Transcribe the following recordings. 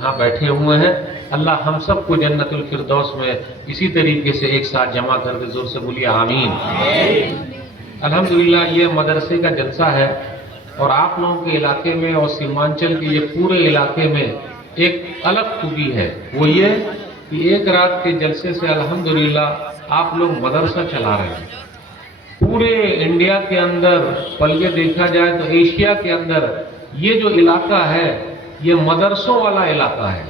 یہاں بیٹھے ہوئے ہیں، اللہ ہم سب کو جنت الفردوس میں اسی طریقے سے ایک ساتھ جمع کر کے زور سے بولیے آمین۔ الحمدللہ یہ مدرسے کا جلسہ ہے، اور آپ لوگوں کے علاقے میں اور سیمانچل کے یہ پورے علاقے میں ایک الگ خوبی ہے، وہ یہ کہ ایک رات کے جلسے سے الحمدللہ آپ لوگ مدرسہ چلا رہے ہیں۔ پورے انڈیا کے اندر بلکہ دیکھا جائے تو ایشیا کے اندر یہ جو علاقہ ہے یہ مدرسوں والا علاقہ ہے،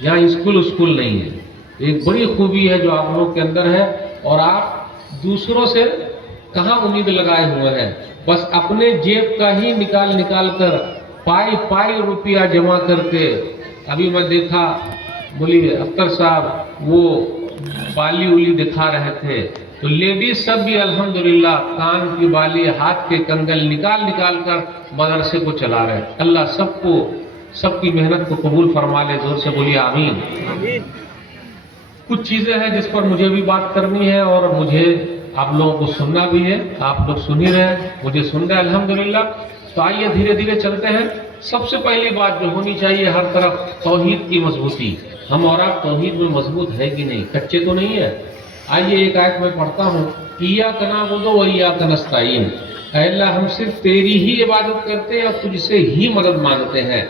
یہاں اسکول نہیں ہے۔ ایک بڑی خوبی ہے جو آپ لوگ کے اندر ہے، اور آپ دوسروں سے کہاں امید لگائے ہوئے ہیں، بس اپنے جیب کا ہی نکال کر پائی روپیہ جمع کر کے۔ ابھی میں دیکھا بولیے اختر صاحب وہ بالی اولی دکھا رہے تھے، تو لیڈیز سب بھی الحمدللہ کان کی بالی، ہاتھ کے کنگل نکال کر مدرسے کو چلا رہے ہیں۔ اللہ سب کی محنت کو قبول فرما لے، زور سے بولیے آمین۔ کچھ چیزیں ہیں جس پر مجھے بھی بات کرنی ہے، اور مجھے آپ لوگوں کو سننا بھی ہے، آپ لوگ سن ہی رہے ہیں، مجھے سن رہے ہیں الحمدللہ۔ تو آئیے دھیرے دھیرے چلتے ہیں۔ سب سے پہلی بات جو ہونی چاہیے ہر طرف، توحید کی مضبوطی۔ ہم اور آپ توحید میں مضبوط ہے کہ نہیں، کچے تو نہیں ہے؟ آئیے ایک آیت میں پڑھتا ہوں، ایاک نعبد و ایاک نستعین۔ اے اللہ ہم صرف تیری ہی عبادت کرتے ہیں اور تجھ سے ہی مدد مانگتے ہیں۔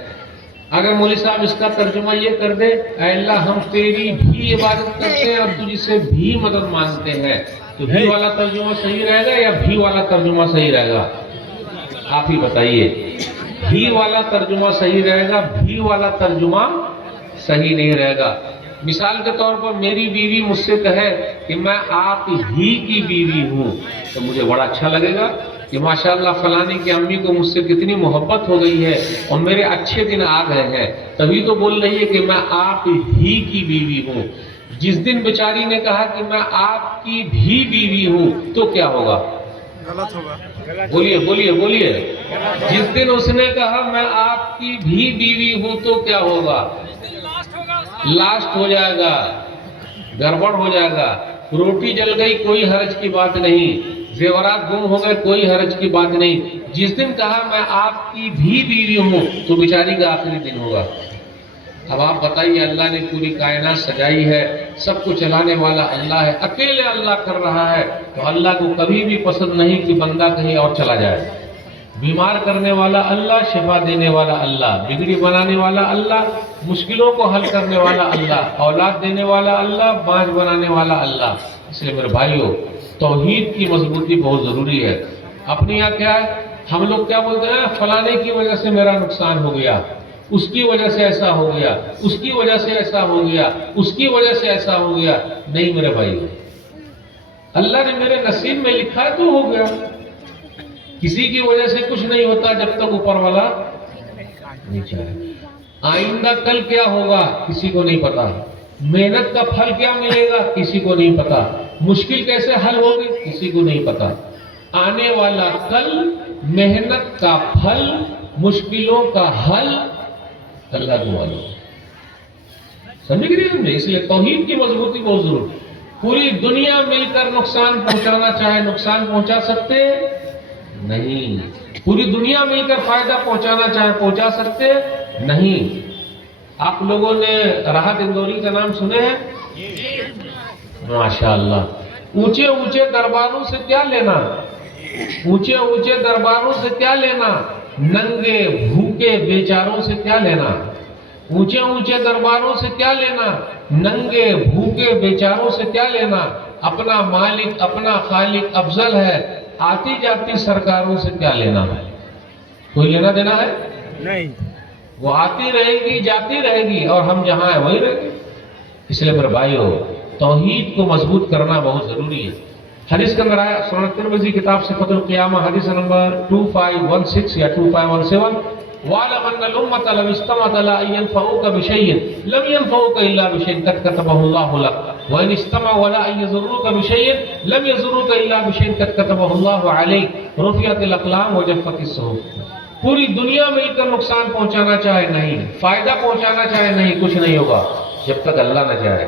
اگر مولوی صاحب اس کا ترجمہ یہ کر دے، اے اللہ ہم تیری بھی عبادت کرتے ہیں اور تجھ سے بھی مدد مانگتے ہیں، تو بھی والا ترجمہ صحیح رہے گا یا بھی والا ترجمہ صحیح رہے گا؟ آپ ہی بتائیے، بھی والا ترجمہ صحیح رہے گا، بھی والا ترجمہ صحیح نہیں رہے گا۔ مثال کے طور پر میری بیوی مجھ سے کہے کہ میں آپ ہی کی بیوی ہوں، تو مجھے بڑا اچھا لگے گا کہ ماشاءاللہ فلانی کی امی کو مجھ سے کتنی محبت ہو گئی ہے اور میرے اچھے دن آ گئے ہیں، تبھی تو بول رہی ہے کہ میں آپ ہی کی بیوی ہوں۔ جس دن بیچاری نے کہا کہ میں آپ کی بھی بیوی ہوں، تو کیا ہوگا؟ غلط ہوگا۔ بولیے۔ جس دن اس نے کہا میں آپ کی بھی بیوی ہوں تو کیا ہوگا؟ لاسٹ ہو جائے گا، گڑبڑ ہو جائے گا۔ روٹی جل گئی کوئی حرج کی بات نہیں، زیورات گم ہو گئے کوئی حرج کی بات نہیں۔ جس دن کہا میں آپ کی بھی بیوی ہوں تو بیچاری کا آخری دن ہوگا۔ اب آپ بتائیے، اللہ نے پوری کائنات سجائی ہے، سب کو چلانے والا اللہ ہے، اکیلے اللہ کر رہا ہے، تو اللہ کو کبھی بھی پسند نہیں کہ بندہ کہیں اور چلا جائے۔ بیمار کرنے والا اللہ، شفا دینے والا اللہ، بگڑی بنانے والا اللہ، مشکلوں کو حل کرنے والا اللہ، اولاد دینے والا اللہ، بانجھ بنانے والا اللہ۔ اس لیے میرے بھائیوں، توحید کی مضبوطی بہت ضروری ہے۔ اپنے یہاں کیا ہے، ہم لوگ کیا بولتے ہیں، فلانے کی وجہ سے میرا نقصان ہو گیا، اس کی وجہ سے ایسا ہو گیا، اس کی وجہ سے ایسا ہو گیا، اس کی وجہ سے ایسا ہو گیا۔ نہیں میرے بھائی، اللہ نے میرے نصیب میں لکھا ہے تو ہو گیا۔ کسی کی وجہ سے کچھ نہیں ہوتا جب تک اوپر والا نہیں چاہے۔ آئندہ کل کیا ہوگا کسی کو نہیں پتا، محنت کا پھل کیا ملے گا کسی کو نہیں پتا، مشکل کیسے حل ہوگی کسی کو نہیں پتا۔ آنے والا کل، محنت کا پھل، مشکلوں کا حل اللہ کو معلوم۔ سمجھ گئے ہم نے؟ اس لیے توحید کی مضبوطی بہت ضروری ہے۔ پوری دنیا مل کر نقصان پہنچانا چاہے نقصان پہنچا سکتے نہیں، پوری دنیا مل کر فائدہ پہنچانا چاہے پہنچا سکتے نہیں۔ آپ لوگوں نے راحت اندوری کا نام سنے ہیں؟ ماشاءاللہ۔ اونچے اونچے درباروں سے کیا لینا، اونچے اونچے درباروں سے کیا لینا، ننگے بھوکے بیچاروں سے کیا لینا، اونچے اونچے درباروں سے کیا لینا، ننگے بھوکے بیچاروں سے کیا لینا۔ اپنا مالک اپنا خالق افضل ہے، آتی جاتی سرکاروں سے کیا لینا ہے؟ کوئی لینا دینا ہے نہیں، وہ آتی رہے گی جاتی رہے گی اور ہم جہاں ہیں وہی رہے گی۔ اس لیے میرے بھائیو، توحید کو مضبوط کرنا بہت ضروری ہے۔ حدیث کے اندر آیا، سنن ترمذی کتاب صفۃ القیامہ حدیث نمبر 2516 یا 2517، وَاعْلَمْ أَنَّ الْأُمَّةَ لَوِ اجْتَمَعَتْ عَلَىٰ أَن يَنفَعُوكَ بِشَيْءٍ لَمْ يَنفَعُوكَ إِلَّا بِشَيْءٍ قَدْ كَتَبَهُ اللَّهُ لَكَ وَإِنِ اجْتَمَعُوا عَلَىٰ أَن يَضُرُّوكَ بِشَيْءٍ لَمْ يَضُرُّوكَ إِلَّا بِشَيْءٍ قَدْ كَتَبَهُ اللَّهُ عَلَيْكَ رُفِعَتِ الْأَقْلَامُ وَجَفَّتِ الصُّحُفُ۔ پوری دنیا مل کر نقصان پہنچانا چاہے نہیں، فائدہ پہنچانا چاہے نہیں، کچھ نہیں ہوگا جب تک اللہ نہ چاہے۔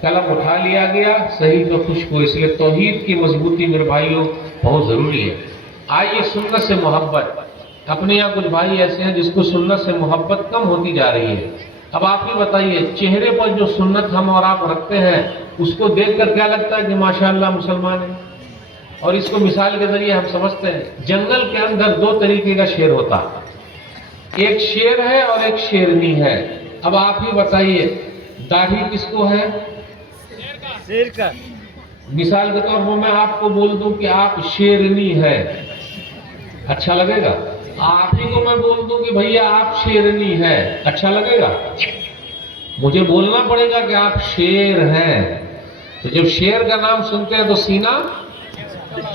قلم اٹھا لیا گیا صحیح تو خوش کو۔ اس لیے توحید کی مضبوطی میرے بھائیوں بہت ضروری ہے۔ آئیے سنت سے محبت، اپنے یہاں کچھ بھائی ایسے ہیں جس کو سنت سے محبت کم ہوتی جا رہی ہے، اب آپ ہی بتائیے چہرے پر جو سنت ہم اور آپ رکھتے ہیں اس کو دیکھ کر کیا لگتا ہے کہ ماشاءاللہ مسلمان ہے؟ اور اس کو مثال کے ذریعے ہم سمجھتے ہیں جنگل کے اندر دو طریقے کا شیر ہوتا، ایک شیر ہے اور ایک شیرنی ہے۔ اب آپ ہی بتائیے داڑھی کس کو ہے؟ شیر کا۔ مثال کے طور پر میں آپ کو بول دوں کہ آپ شیرنی ہے، اچھا لگے گا؟ آپ ہی کو میں بول دوں کہ بھیا آپ شیرنی ہے، اچھا لگے گا؟ مجھے بولنا پڑے گا کہ آپ شیر ہیں۔ تو جب شیر کا نام سنتے ہیں تو سینہ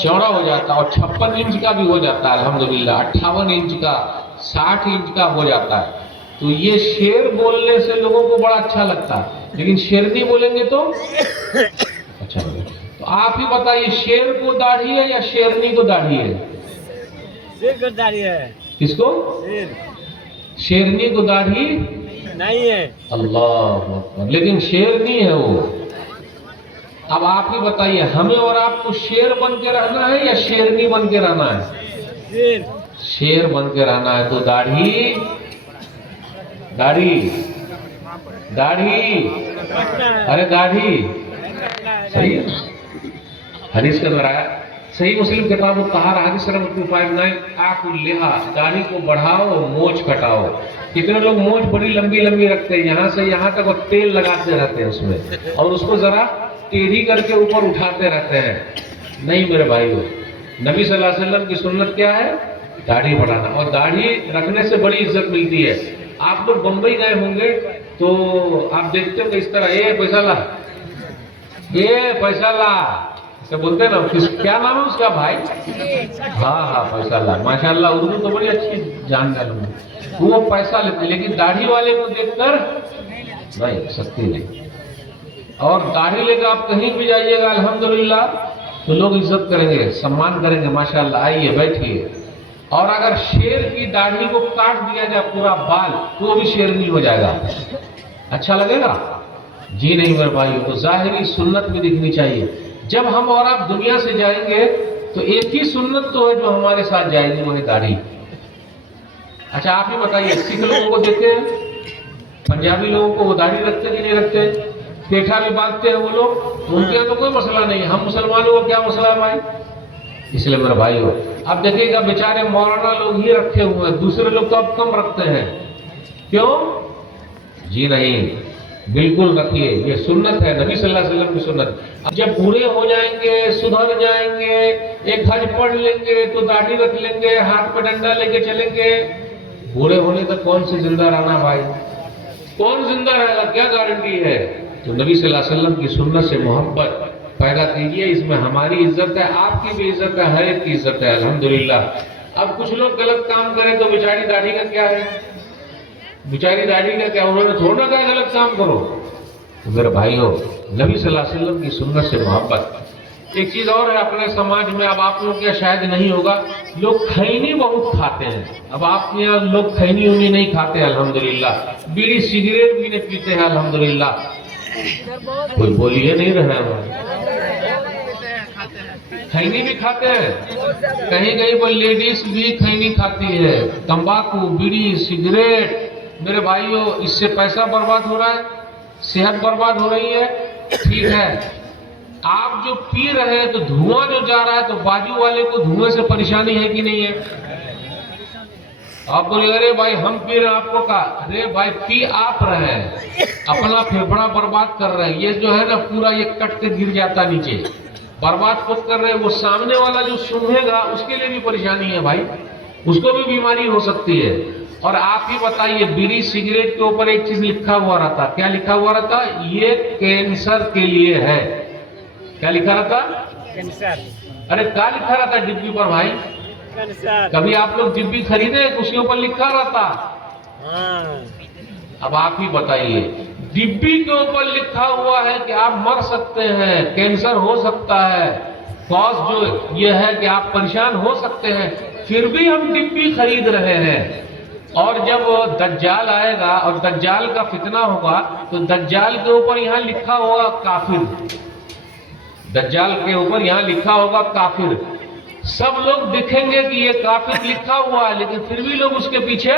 چوڑا ہو جاتا ہے، اور 56 انچ کا بھی ہو جاتا ہے الحمدللہ، 58 انچ کا، 60 انچ کا ہو جاتا ہے۔ تو یہ شیر بولنے سے لوگوں کو بڑا اچھا لگتا ہے، لیکن شیرنی بولیں گے تو اچھا لگے گا۔ تو آپ ہی بتائیے شیر کو داڑھی ہے یا شیرنی کو داڑھی ہے؟ شیر کو داڑھی ہے۔ کس کو؟ شیر شیرنی کو داڑھی نہیں ہے۔ اللہ اکبر، لیکن شیرنی ہے وہ۔ اب آپ ہی بتائیے ہمیں اور آپ کو شیر بن کے رہنا ہے یا شیرنی بن کے رہنا ہے؟ شیر شیر بن کے رہنا ہے تو داڑھی داڑھی داڑھی ارے داڑھی صحیح ہے۔ حدیث کا درایا صحیح مسلم کتاب الطہارہ حدیث نمبر 259 آفوا اللحیٰ، داڑھی کو بڑھاؤ موچھ کٹاؤ۔ کتنے لوگ موچھ بڑی لمبی لمبی رکھتے ہیں یہاں سے یہاں تک، اور تیل لگاتے رہتے ہیں اس میں، اور اس کو ذرا ٹیڑھی کر کے اوپر اٹھاتے رہتے ہیں۔ نہیں میرے بھائیو، نبی صلی اللہ علیہ وسلم کی سنت کیا ہے؟ داڑھی بڑھانا، اور داڑھی رکھنے سے بڑی عزت ملتی ہے۔ آپ لوگ بمبئی گئے ہوں گے تو آپ دیکھتے ہو کہ اس طرح اے پیسہ لا، اے پیسہ لا سے بولتے ہیں نا، کیا نام ہے اس کا بھائی؟ ہاں پیسہ لا، ماشاءاللہ اردو تو بڑی اچھی جاننے لوگ، وہ پیسہ لیتے ہیں، لیکن داڑھی والے کو دیکھ کر نہیں سکتی نہیں۔ اور داڑھی لے کر آپ کہیں بھی جائیے گا الحمدللہ تو لوگ عزت کریں گے، سمان کریں گے، ماشاءاللہ آئیے بیٹھیے۔ اور اگر شیر کی داڑھی کو کاٹ دیا جائے پورا بال تو وہ بھی شیرنی ہو جائے گا، اچھا لگے گا؟ جی نہیں میرے بھائیو، تو ظاہری سنت بھی دکھنی چاہیے۔ جب ہم اور آپ دنیا سے جائیں گے تو ایک ہی سنت تو ہے جو ہمارے ساتھ جائے گی، وہ ہے داڑھی۔ اچھا آپ ہی بتائیے سکھ لوگوں کو دیکھتے ہیں، پنجابی لوگوں کو وہ داڑھی رکھتے کہ نہیں رکھتے؟ پیٹھا بھی باندھتے ہیں وہ لوگ، ان کے یہاں تو کوئی مسئلہ نہیں ہے۔ ہم مسلمانوں کو کیا مسئلہ ہے بھائی؟ اس لیے میرے بھائی ہو، اب دیکھیے گا بیچارے مولانا لوگ ہی رکھے ہوئے ہیں، دوسرے لوگ تو اب کم رکھتے ہیں، کیوں؟ جی نہیں، بالکل رکھیے، یہ سنت ہے نبی صلی اللہ علیہ وسلم کی سنت۔ اب جب بوڑھے ہو جائیں گے، سدھر جائیں گے، ایک حج پڑھ لیں گے تو داڑھی رکھ لیں گے، ہاتھ پہ ڈنڈا لے کے چلیں گے، بوڑھے ہونے تک کون سے زندہ رہنا بھائی؟ کون زندہ رہے گا؟ کیا گارنٹی ہے؟ تو نبی صلی اللہ علیہ وسلم کی سنت سے محبت پیدا کیجئے، اس میں ہماری عزت ہے، آپ کی بھی عزت ہے، ہر ایک کی عزت ہے الحمدللہ۔ اب کچھ لوگ غلط کام کریں تو بیچاری داڑھی کا کیا ہے؟ بیچاری داڑھی کا کیا؟ انہوں نے تھوڑا کہا غلط کام کرو۔ تو میرے بھائیو، نبی صلی اللہ علیہ وسلم کی سنت سے محبت۔ ایک چیز اور ہے اپنے سماج میں، اب آپ لوگ کیا شاید نہیں ہوگا، لوگ کھینی بہت کھاتے ہیں۔ اب آپ کے یہاں لوگ کھینی انی نہیں کھاتے الحمدللہ، بیڑی سگریٹ بھی نہیں پیتے ہیں الحمدللہ، کوئی بولیے نہیں رہے ہیں، کھینی بھی کھاتے ہیں، کہیں کہیں پر لیڈیز بھی کھینی کھاتی ہے، تمباکو، بیڑی، سگریٹ۔ میرے بھائیوں، اس سے پیسہ برباد ہو رہا ہے، صحت برباد ہو رہی ہے، ٹھیک ہے۔ آپ جو پی رہے ہیں تو دھواں جو جا رہا ہے تو بازو والے کو دھوئیں سے پریشانی ہے کہ نہیں ہے؟ آپ بولے ارے بھائی ہم پی رہے ہیں، آپ کو کہا ارے بھائی پی آپ رہے ہیں، اپنا پھیپھڑا برباد کر رہے ہیں، یہ جو ہے نا پورا یہ کٹ کے گر جاتا نیچے، برباد خود کر رہے ہیں، وہ سامنے والا جو سنگے گا اس کے لیے بھی پریشانی ہے بھائی، اس کو بھی بیماری ہو سکتی ہے۔ اور آپ ہی بتائیے بیڑی سگریٹ کے اوپر ایک چیز لکھا ہوا رہتا، کیا لکھا ہوا رہتا؟ یہ کینسر کے لیے ہے۔ کیا لکھا رہتا؟ کینسر۔ ارے کیا لکھا رہتا ڈبی پر بھائی؟ کینسر۔ کبھی آپ لوگ ڈبی خریدے اس کے اوپر لکھا رہتا؟ ہاں۔ اب آپ ہی بتائیے ڈبی کے اوپر لکھا ہوا ہے کہ آپ مر سکتے ہیں، کینسر ہو سکتا ہے، کاز جو یہ ہے کہ آپ پریشان ہو سکتے ہیں، پھر بھی ہم ڈبی خرید رہے ہیں۔ اور جب دجال آئے گا اور دجال کا فتنہ ہوگا تو دجال کے اوپر یہاں لکھا ہوگا کافر، دجال کے اوپر یہاں لکھا ہوگا کافر، سب لوگ دیکھیں گے کہ یہ کافر لکھا ہوا ہے، لیکن پھر بھی لوگ اس کے پیچھے